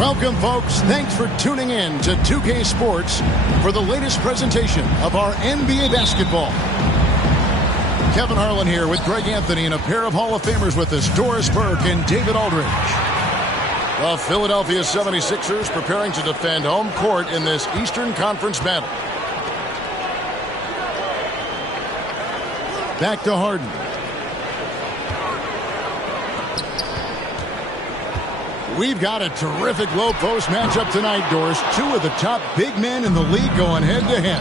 Welcome, folks. Thanks for tuning in to 2K Sports for the latest presentation of our NBA basketball. Kevin Harlan here with Greg Anthony and a pair of Hall of Famers with us, Doris Burke and David Aldridge. The Philadelphia 76ers preparing to defend home court in this Eastern Conference battle. Back to Harden. We've got a terrific low post matchup tonight, Doris. Two of the top big men in the league going head-to-head.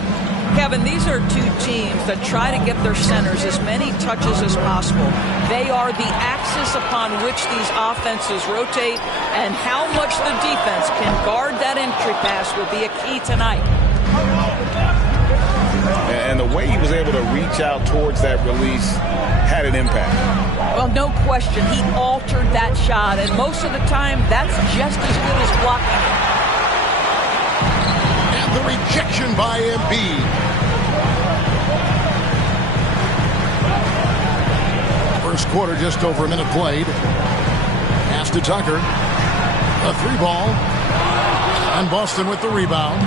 Kevin, these are two teams that try to get their centers as many touches as possible. They are the axis upon which these offenses rotate, and how much the defense can guard that entry pass will be a key tonight. And the way he was able to reach out towards that release had an impact. Well, no question. He altered that shot, and most of the time, that's just as good as blocking it. And the rejection by Embiid. First quarter, just over a minute played. Pass to Tucker. A three ball. And Boston with the rebound.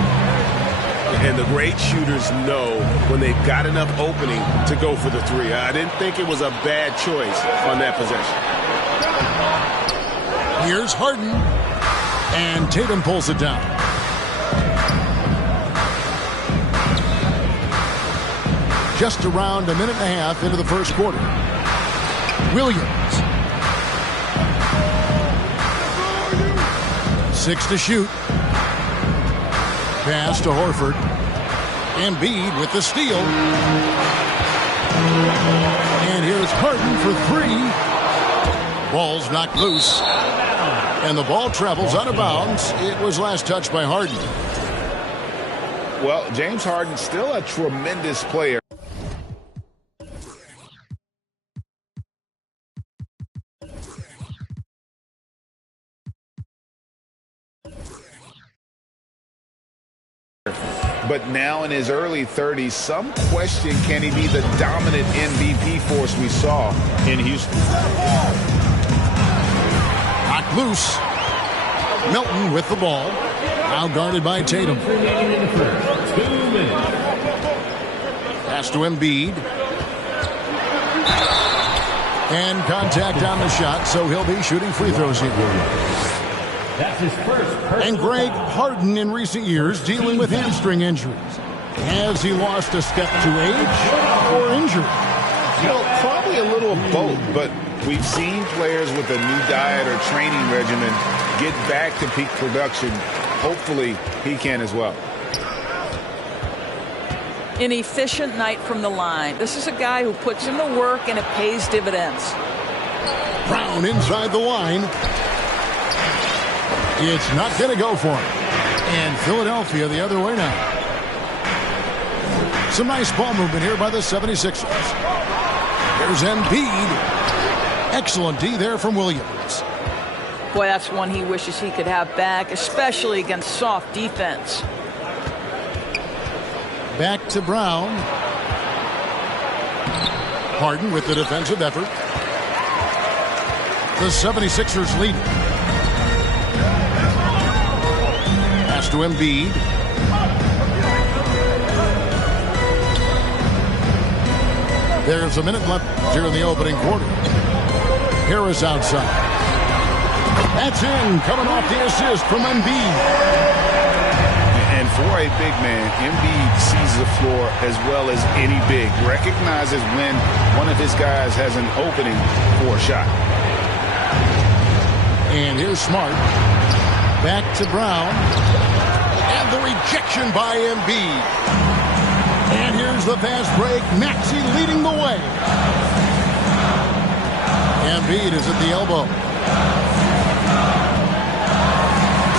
And the great shooters know when they've got enough opening to go for the three. I didn't think it was a bad choice on that possession. Here's Harden. And Tatum pulls it down. Just around a minute and a half into the first quarter. Williams. 6 to shoot. Pass to Horford. Embiid with the steal. And here's Harden for three. Ball's knocked loose. And the ball travels out of bounds. It was last touched by Harden. Well, James Harden still a tremendous player. But now in his early 30s, some question, can he be the dominant MVP force we saw in Houston? Knocked loose. Milton with the ball. Now guarded by Tatum. Pass to Embiid. And contact on the shot, so he'll be shooting free throws here. That's his first. And Greg, Harden in recent years dealing with hamstring injuries. Has he lost a step to age or injury? You know, probably a little of both, but we've seen players with a new diet or training regimen get back to peak production. Hopefully, he can as well. An efficient night from the line. This is a guy who puts in the work and it pays dividends. Brown inside the line. It's not going to go for him. And Philadelphia the other way now. Some nice ball movement here by the 76ers. Here's Embiid. Excellent D there from Williams. Boy, that's one he wishes he could have back, especially against soft defense. Back to Brown. Harden with the defensive effort. The 76ers lead. Pass to Embiid. There's a minute left here in the opening quarter. Harris outside. That's in, coming off the assist from Embiid. And for a big man, Embiid sees the floor as well as any big. Recognizes when one of his guys has an opening for a shot. And here's Smart. Back to Brown. And the rejection by Embiid. And here's the fast break. Maxey leading the way. Embiid is at the elbow.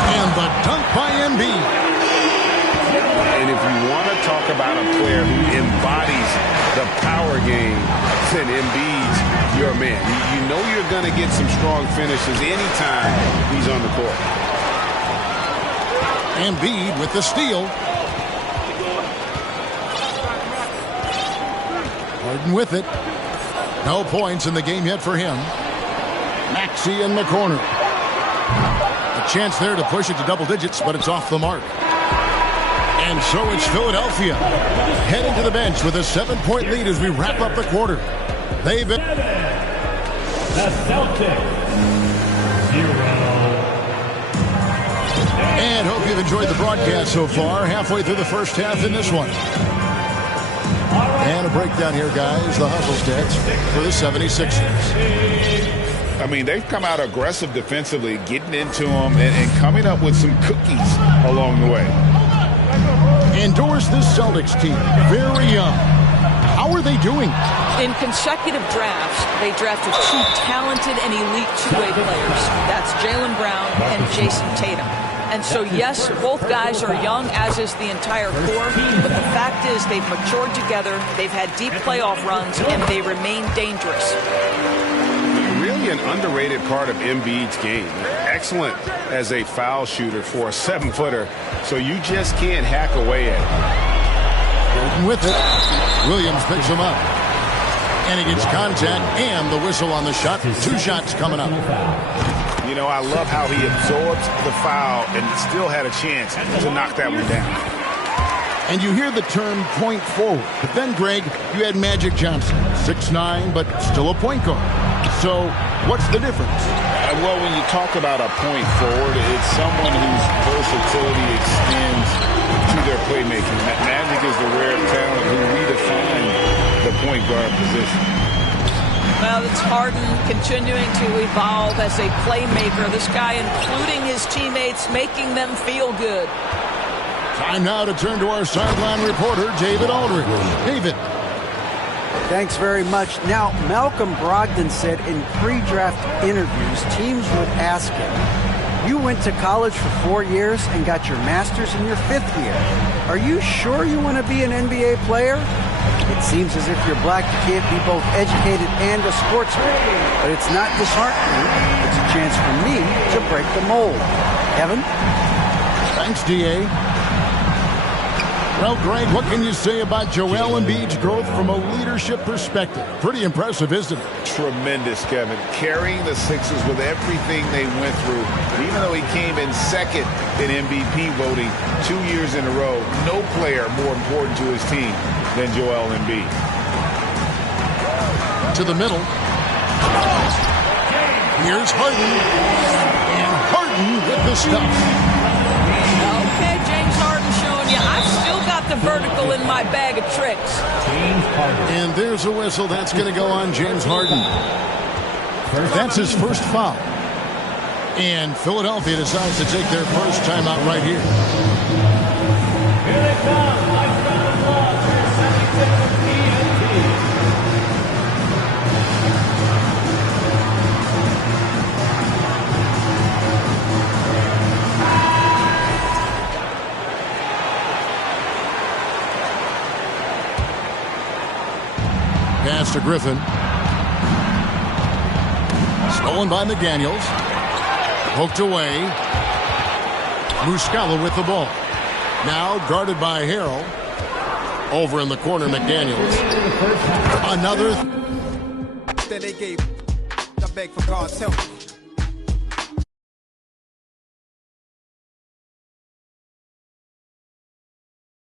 And the dunk by Embiid. And if you want to talk about a player who embodies the power game, then Embiid's your man. You know you're going to get some strong finishes anytime he's on the court. Embiid with the steal. Harden with it. No points in the game yet for him. Maxey in the corner. The Chance there to push it to double digits, but it's off the mark. And so it's Philadelphia heading to the bench with a 7-point lead as we wrap up the quarter. They've been... The Celtics, 0. And hope you've enjoyed the broadcast so far. Halfway through the first half in this one. And a breakdown here, guys. The hustle stats for the 76ers. I mean, they've come out aggressive defensively, getting into them and coming up with some cookies along the way. Endorse this Celtics team. Very young. How are they doing? In consecutive drafts, they drafted 2 talented and elite two-way players. That's Jaylen Brown and Jason Tatum. And so, yes, both guys are young, as is the entire core. But the fact is they've matured together, they've had deep playoff runs, and they remain dangerous. Really an underrated part of Embiid's game. Excellent as a foul shooter for a 7-footer, so you just can't hack away at it. With it, Williams picks him up. And he gets contact and the whistle on the shot. 2 shots coming up. You know, I love how he absorbed the foul and still had a chance to knock that one down. And you hear the term point forward. But then, Greg, you had Magic Johnson, 6'9", but still a point guard. So what's the difference? Well, when you talk about a point forward, it's someone whose versatility extends to their playmaking. Magic is the rare talent who redefined the point guard position. Well, it's Harden continuing to evolve as a playmaker. This guy, including his teammates, making them feel good. Time now to turn to our sideline reporter, David Aldridge. David. Thanks very much. Now, Malcolm Brogdon said in pre-draft interviews, teams would ask him, you went to college for 4 years and got your master's in your 5th year. Are you sure you want to be an NBA player? It seems as if you're black, you can't be both educated and a sportsman. But it's not disheartening. It's a chance for me to break the mold. Kevin? Thanks, D.A. Well, Greg, what can you say about Joel Embiid's growth from a leadership perspective? Pretty impressive, isn't it? Tremendous, Kevin. Carrying the Sixers with everything they went through. Even though he came in second in MVP voting 2 years in a row, no player more important to his team than Joel Embiid. To the middle. Here's Harden. And Harden with the stuff. Okay, James Harden showing you. I've still got the vertical in my bag of tricks. And there's a whistle. That's going to go on James Harden. That's his first foul. And Philadelphia decides to take their first timeout right here. Here they come. Nice round of applause for your 76ers TNT. Pass to Griffin. Stolen by McDaniels. Poked away. Muscala with the ball. Now guarded by Harrell. Over in the corner, McDaniels. Another. That they gave. I beg for God's help.